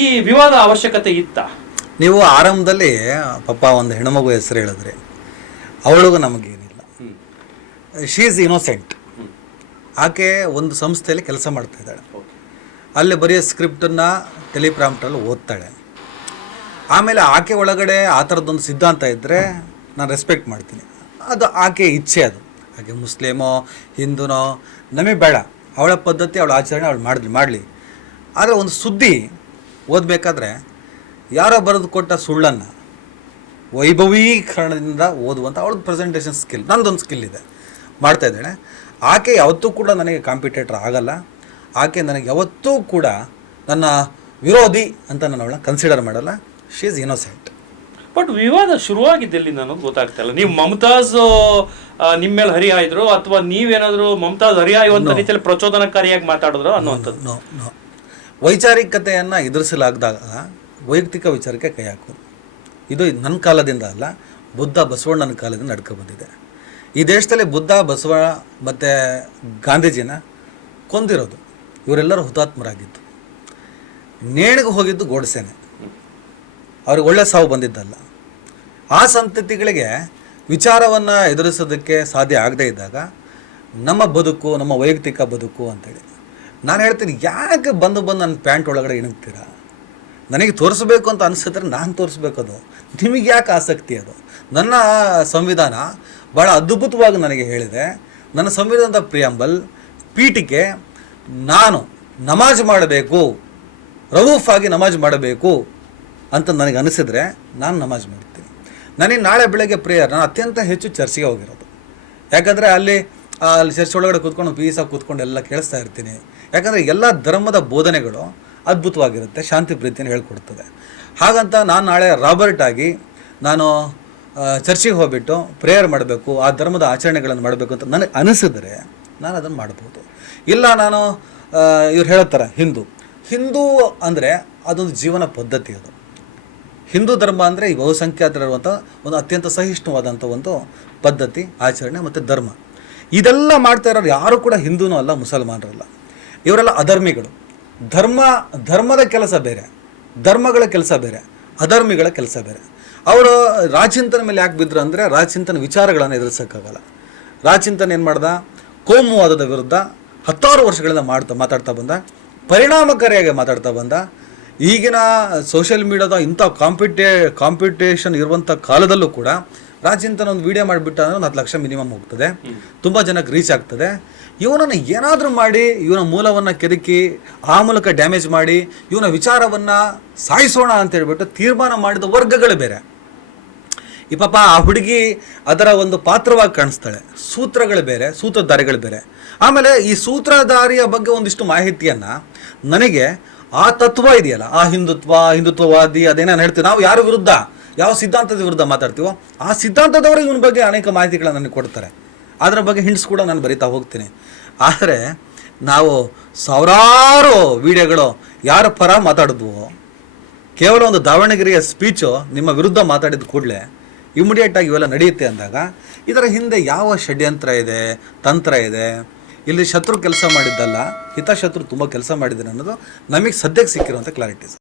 ಈ ವಿವಾದ ಅವಶ್ಯಕತೆ ಇತ್ತ? ನೀವು ಆರಂಭದಲ್ಲಿ ಪಾಪ ಒಂದು ಹೆಣ್ಮಗು ಹೆಸರು ಹೇಳಿದ್ರಿ, ಅವಳಿಗೂ ನಮಗೇನಿಲ್ಲ, ಶಿ ಈಸ್ ಇನೋಸೆಂಟ್. ಆಕೆ ಒಂದು ಸಂಸ್ಥೆಯಲ್ಲಿ ಕೆಲಸ ಮಾಡ್ತಾ ಇದ್ದಾಳೆ, ಅಲ್ಲಿ ಬರೆಯೋ ಸ್ಕ್ರಿಪ್ಟನ್ನು ಟೆಲಿಪ್ರಾಂಪ್ಟಲ್ಲಿ ಓದ್ತಾಳೆ. ಆಮೇಲೆ ಆಕೆ ಒಳಗಡೆ ಆ ಥರದ್ದೊಂದು ಸಿದ್ಧಾಂತ ಇದ್ದರೆ ನಾನು ರೆಸ್ಪೆಕ್ಟ್ ಮಾಡ್ತೀನಿ, ಅದು ಆಕೆ ಇಚ್ಛೆ. ಅದು ಆಕೆ ಮುಸ್ಲಿಮೋ ಹಿಂದೂನೋ ನಮಗೆ ಬೇಡ, ಅವಳ ಪದ್ಧತಿ ಅವಳ ಆಚರಣೆ ಅವಳು ಮಾಡಲಿ. ಆದರೆ ಒಂದು ಸುದ್ದಿ ಓದಬೇಕಾದ್ರೆ ಯಾರೋ ಬರೆದು ಕೊಟ್ಟ ಸುಳ್ಳನ್ನು ವೈಭವೀಕರಣದಿಂದ ಓದುವಂಥ ಅವಳದ್ದು ಪ್ರೆಸೆಂಟೇಷನ್ ಸ್ಕಿಲ್, ನನ್ನದೊಂದು ಸ್ಕಿಲ್ ಇದೆ, ಮಾಡ್ತಾ ಇದ್ದಾಳೆ. ಆಕೆ ಯಾವತ್ತೂ ಕೂಡ ನನಗೆ ಕಾಂಪಿಟೇಟರ್ ಆಗಲ್ಲ, ಆಕೆ ನನಗೆ ಯಾವತ್ತೂ ಕೂಡ ನನ್ನ ವಿರೋಧಿ ಅಂತ ನಾನು ಅವಳನ್ನ ಕನ್ಸಿಡರ್ ಮಾಡಲ್ಲ. She is innocent. ಬಟ್ ವಿವಾದ ಶುರುವಾಗಿದ್ದೆಲ್ಲಿ ನನಗೆ ಗೊತ್ತಾಗ್ತಾಯಿಲ್ಲ. ನೀವು ಮಮತಾಜ್ ನಿಮ್ಮ ಮೇಲೆ ಹರಿಹಾಯ್ದ್ರು ಅಥವಾ ನೀವೇನಾದರೂ ಮಮತಾಜ್ ಹರಿಹಾಯುವಂಥ ರೀತಿಯಲ್ಲಿ ಪ್ರಚೋದನಕಾರಿಯಾಗಿ ಮಾತಾಡಿದ್ರು ಅನ್ನುವಂಥದ್ದು? ನೋ. ವೈಚಾರಿಕತೆಯನ್ನು ಎದುರಿಸಲಾಗದಾಗ ವೈಯಕ್ತಿಕ ವಿಚಾರಕ್ಕೆ ಕೈ ಹಾಕೋದು, ಇದು ನನ್ನ ಕಾಲದಿಂದ ಅಲ್ಲ, ಬುದ್ಧ ಬಸವಣ್ಣನ ಕಾಲದಿಂದ ನಡ್ಕೊ ಬಂದಿದೆ. ಈ ದೇಶದಲ್ಲಿ ಬುದ್ಧ ಬಸವ ಮತ್ತು ಗಾಂಧೀಜಿನ ಕೊಂದಿರೋದು ಇವರೆಲ್ಲರೂ ಹುತಾತ್ಮರಾಗಿದ್ದು. ನೇಣಿಗೆ ಹೋಗಿದ್ದು ಗೋಡ್ಸೆನೆ, ಅವ್ರಿಗೆ ಒಳ್ಳೆ ಸಾವು ಬಂದಿದ್ದಲ್ಲ. ಆ ಸಂತತಿಗಳಿಗೆ ವಿಚಾರವನ್ನು ಎದುರಿಸೋದಕ್ಕೆ ಸಾಧ್ಯ ಆಗದೇ ಇದ್ದಾಗ ನಮ್ಮ ಬದುಕು, ನಮ್ಮ ವೈಯಕ್ತಿಕ ಬದುಕು ಅಂತೇಳಿ ನಾನು ಹೇಳ್ತೀನಿ. ಯಾಕೆ ಬಂದು ನನ್ನ ಪ್ಯಾಂಟ್ ಒಳಗಡೆ ಇಣಗ್ತೀರಾ? ನನಗೆ ತೋರಿಸ್ಬೇಕು ಅಂತ ಅನಿಸಿದ್ರೆ ನಾನು ತೋರಿಸ್ಬೇಕದು, ನಿಮಗೆ ಯಾಕೆ ಆಸಕ್ತಿ? ಅದು ನನ್ನ ಸಂವಿಧಾನ ಭಾಳ ಅದ್ಭುತವಾಗಿ ನನಗೆ ಹೇಳಿದೆ. ನನ್ನ ಸಂವಿಧಾನದ ಪ್ರಿಯಾಂಬಲ್ ಪೀಠಿಕೆ, ನಾನು ನಮಾಜ್ ಮಾಡಬೇಕು, ರವೂಫ್ ಆಗಿ ನಮಾಜ್ ಮಾಡಬೇಕು ಅಂತ ನನಗೆ ಅನಿಸಿದ್ರೆ ನಾನು ನಮಾಜ್ ಮಾಡ್ತೀನಿ. ನನಗೆ ನಾಳೆ ಬೆಳಗ್ಗೆ ಪ್ರೇಯರ್, ನಾನು ಅತ್ಯಂತ ಹೆಚ್ಚು ಚರ್ಚಿಗೆ ಹೋಗಿರೋದು. ಯಾಕಂದರೆ ಅಲ್ಲಿ ಚರ್ಚ್ ಒಳಗಡೆ ಕೂತ್ಕೊಂಡು ಪೀಸಾಗಿ ಕೂತ್ಕೊಂಡು ಎಲ್ಲ ಕೇಳಿಸ್ತಾ ಇರ್ತೀನಿ. ಯಾಕಂದರೆ ಎಲ್ಲ ಧರ್ಮದ ಬೋಧನೆಗಳು ಅದ್ಭುತವಾಗಿರುತ್ತೆ, ಶಾಂತಿ ಪ್ರೀತಿಯನ್ನು ಹೇಳ್ಕೊಡ್ತದೆ. ಹಾಗಂತ ನಾನು ನಾಳೆ ರಾಬರ್ಟ್ ಆಗಿ ನಾನು ಚರ್ಚಿಗೆ ಹೋಗ್ಬಿಟ್ಟು ಪ್ರೇಯರ್ ಮಾಡಬೇಕು, ಆ ಧರ್ಮದ ಆಚರಣೆಗಳನ್ನು ಮಾಡಬೇಕು ಅಂತ ನನಗೆ ಅನಿಸಿದ್ರೆ ನಾನು ಅದನ್ನು ಮಾಡ್ಬೋದು. ಇಲ್ಲ, ನಾನು ಇವ್ರು ಹೇಳ್ತಾರೆ ಹಿಂದೂ ಅಂದರೆ ಅದೊಂದು ಜೀವನ ಪದ್ಧತಿ. ಅದು ಹಿಂದೂ ಧರ್ಮ ಅಂದರೆ ಈ ಬಹುಸಂಖ್ಯಾತರಿರುವಂಥ ಒಂದು ಅತ್ಯಂತ ಸಹಿಷ್ಣುವಾದಂಥ ಒಂದು ಪದ್ಧತಿ, ಆಚರಣೆ ಮತ್ತು ಧರ್ಮ. ಇದೆಲ್ಲ ಮಾಡ್ತಾ ಇರೋರು ಯಾರು ಕೂಡ ಹಿಂದೂನೂ ಅಲ್ಲ, ಮುಸಲ್ಮಾನರಲ್ಲ. ಇವರೆಲ್ಲ ಅಧರ್ಮಿಗಳು. ಧರ್ಮದ ಕೆಲಸ ಬೇರೆ, ಧರ್ಮಗಳ ಕೆಲಸ ಬೇರೆ, ಅಧರ್ಮಿಗಳ ಕೆಲಸ ಬೇರೆ. ಅವರು ರಾಜಚಿಂತನೆ ಮೇಲೆ ಯಾಕೆ ಬಿದ್ದರು ಅಂದರೆ ರಾಜಚಿಂತನ ವಿಚಾರಗಳನ್ನು ಎದುರಿಸೋಕ್ಕಾಗಲ್ಲ. ರಾಜಚಿಂತನೆ ಏನು ಮಾಡ್ದ? ಕೋಮುವಾದದ ವಿರುದ್ಧ 10 ವರ್ಷಗಳಿಂದ ಮಾತಾಡ್ತಾ ಬಂದ, ಪರಿಣಾಮಕಾರಿಯಾಗಿ ಮಾತಾಡ್ತಾ ಬಂದ. ಈಗಿನ ಸೋಷಿಯಲ್ ಮೀಡಿಯಾದ ಇಂಥ ಕಾಂಪಿಟೇಷನ್ ಇರುವಂಥ ಕಾಲದಲ್ಲೂ ಕೂಡ ರಾಜಚಿಂತನ ಒಂದು ವಿಡಿಯೋ ಮಾಡಿಬಿಟ್ಟ ಅಂದರೆ 10 ಲಕ್ಷ ಮಿನಿಮಮ್ ಹೋಗ್ತದೆ, ತುಂಬ ಜನಕ್ಕೆ ರೀಚ್ ಆಗ್ತದೆ. ಇವನನ್ನು ಏನಾದರೂ ಮಾಡಿ ಇವನ ಮೂಲವನ್ನು ಕೆದಕಿ ಆ ಮೂಲಕ ಡ್ಯಾಮೇಜ್ ಮಾಡಿ ಇವನ ವಿಚಾರವನ್ನು ಸಾಯಿಸೋಣ ಅಂತ ಹೇಳ್ಬಿಟ್ಟು ತೀರ್ಮಾನ ಮಾಡಿದ ವರ್ಗಗಳು ಬೇರೆ. ಈ ಪಾಪ ಆ ಹುಡುಗಿ ಅದರ ಒಂದು ಪಾತ್ರವಾಗಿ ಕಾಣಿಸ್ತಾಳೆ. ಸೂತ್ರಗಳು ಬೇರೆ, ಸೂತ್ರಧಾರಿಗಳು ಬೇರೆ. ಆಮೇಲೆ ಈ ಸೂತ್ರಧಾರಿಯ ಬಗ್ಗೆ ಒಂದಿಷ್ಟು ಮಾಹಿತಿಯನ್ನು ನನಗೆ ಆ ತತ್ವ ಇದೆಯಲ್ಲ, ಆ ಹಿಂದುತ್ವವಾದಿ ಅದೇನೇನು ಹೇಳ್ತೀವಿ ನಾವು, ಯಾರ ವಿರುದ್ಧ, ಯಾವ ಸಿದ್ಧಾಂತದ ವಿರುದ್ಧ ಮಾತಾಡ್ತೀವೋ ಆ ಸಿದ್ಧಾಂತದವರು ಇವನ ಬಗ್ಗೆ ಅನೇಕ ಮಾಹಿತಿಗಳನ್ನು ನನಗೆ ಕೊಡ್ತಾರೆ. ಅದರ ಬಗ್ಗೆ ಹಿಂಟ್ಸ್ ಕೂಡ ನಾನು ಬರಿತಾ ಹೋಗ್ತೀನಿ. ಆದರೆ ನಾವು ಸಾವಿರಾರು ವಿಡಿಯೋಗಳು ಯಾರ ಪರ ಮಾತಾಡಿದ್ವೋ, ಕೇವಲ ಒಂದು ದಾವಣಗೆರೆಯ ಸ್ಪೀಚು ನಿಮ್ಮ ವಿರುದ್ಧ ಮಾತಾಡಿದ ಕೂಡಲೇ ಇಮಿಡಿಯೇಟಾಗಿ ಇವೆಲ್ಲ ನಡೆಯುತ್ತೆ ಅಂದಾಗ ಇದರ ಹಿಂದೆ ಯಾವ ಷಡ್ಯಂತ್ರ ಇದೆ, ತಂತ್ರ ಇದೆ? ಇಲ್ಲಿ ಶತ್ರು ಕೆಲಸ ಮಾಡಿದ್ದಲ್ಲ, ಹಿತಶತ್ರು ತುಂಬ ಕೆಲಸ ಮಾಡಿದ್ದಾನೆ ಅನ್ನೋದು ನಮಗೆ ಸದ್ಯಕ್ಕೆ ಸಿಕ್ಕಿರುವಂಥ ಕ್ಲಾರಿಟೀಸ್.